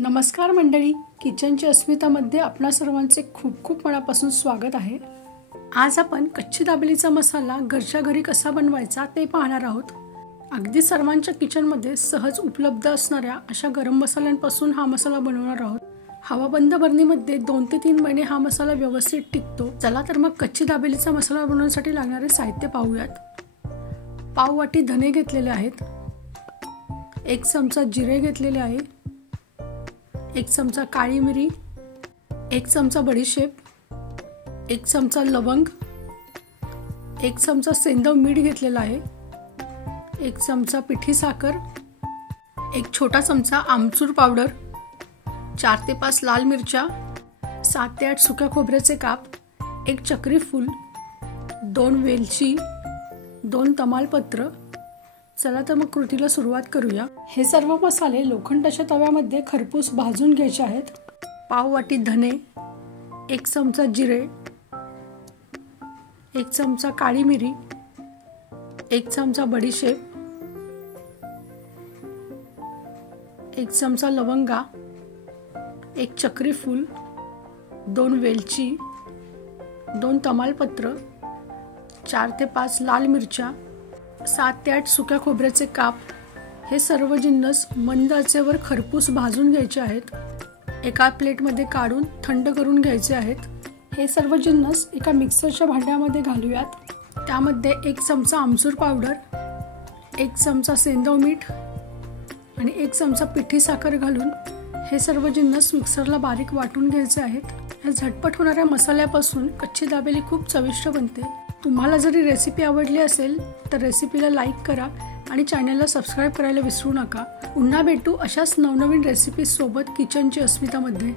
नमस्कार मंडळी, किचनची अस्मितामध्ये आपणा सर्वांचे खूप खूप मनापासून स्वागत आहे। आज आपण कच्ची दाबेलीचा मसाला घरच्या घरी कसा बनवायचा ते पाहणार आहोत। अगदी सर्वांच्या किचनमध्ये सहज उपलब्ध असणाऱ्या अशा गरम मसाल्यांपासून हा मसाला बनवणार आहोत। हवाबंद बरणीमध्ये 2 ते 3 महिने हा मसाला व्यवस्थित टिकतो। चला तर मग कच्ची दाबेलीचा मसाला बनवण्यासाठी लागणारे साहित्य पाहूयात। पाव वाटी धने घेतलेले आहेत, 1 चमचा जिरे घेतलेले आहे, 1 चमचा काळी मिरी, 1 चमचा बडीशेप, 1 चमचा लवंग, 1 चमचा सेंदव मीठ घेतलेला आहे, 1 चमचा पिठी साखर, 1 छोटा चमचा आमचूर पावडर, 4 ते 5 लाल मिरच्या, 7 ते 8 सुक्या खोबऱ्याचे काप, 1 चक्री फूल, 2 वेलची, 2 तमालपत्र। चला तर मग कृतीला सुरुवात करूया। हे सर्व मसाले लोखंडाच्या तव्यामध्ये खरपूस भाजून घ्यायचे आहेत। पाव वाटी धने, 1 चमचा जिरे, 1 चमचा काळी मिरी, 1 चमचा बडीशेप, 1 चमचा लवंगा, 1 चक्री फूल, 2 वेलची, 2 तमालपत्र, 4 ते 5 लाल मिरच्या, 7 ते 8 सुक्या खोबऱ्याचे काप। हे सर्व जिन्नस मंद आचेवर खरपूस भाजून घ्यायचे आहेत। एका प्लेटमध्ये काढून थंड करून घ्यायचे आहेत। हे सर्व जिन्नस एका मिक्सरच्या भांड्यामध्ये घालूयात। त्यामध्ये 1 चमचा आमचूर पावडर, 1 चमचा सेंदव मीठ आणि 1 चमचा पिठी साखर घालून हे सर्व जिन्नस मिक्सरला बारीक वाटून घ्यायचे आहेत। या झटपट होणाऱ्या मसाल्यापासून कच्ची दाबेली खूप चविष्ट बनते। तुम्हाला जरी रेसिपी आवडली असेल तर रेसिपीला लाईक करा आणि चॅनलला सबस्क्राइब करायला विसरू नका। पुन्हा भेटू अशाच नवनवीन रेसिपी सोबत किचनची अस्मितामध्ये।